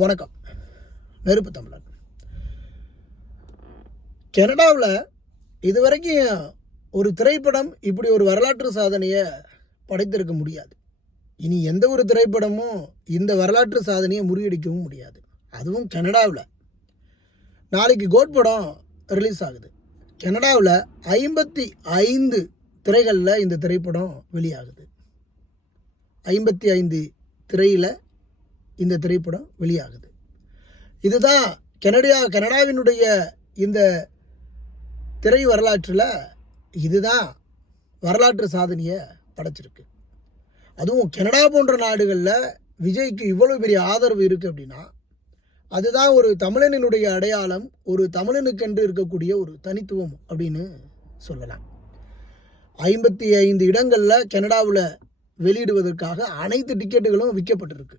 வணக்கம். நெருப்பு தமிழன். கனடாவில் இதுவரைக்கும் ஒரு திரைப்படம் இப்படி ஒரு வரலாற்று சாதனையை படைத்திருக்க முடியாது. இனி எந்த ஒரு திரைப்படமும் இந்த வரலாற்று சாதனையை முறியடிக்கவும் முடியாது. அதுவும் கனடாவில். நாளைக்கு கோட் படம் ரிலீஸ் ஆகுது. கனடாவில் 55 திரைகளில் இந்த திரைப்படம் வெளியாகுது. 55 திரையில் இந்த திரைப்படம் வெளியாகுது. இதுதான் கனடாவினுடைய இந்த திரை வரலாற்றில் இதுதான் வரலாற்று சாதனையை படைச்சிருக்கு. அதுவும் கனடா போன்ற நாடுகளில் விஜய்க்கு இவ்வளோ பெரிய ஆதரவு இருக்குது அப்படின்னா அதுதான் ஒரு தமிழனினுடைய அடையாளம், ஒரு தமிழனுக்கென்று இருக்கக்கூடிய ஒரு தனித்துவம் அப்படின்னு சொல்லலாம். 55 இடங்களில் கனடாவில் வெளியிடுவதற்காக அனைத்து டிக்கெட்டுகளும் விற்கப்பட்டிருக்கு.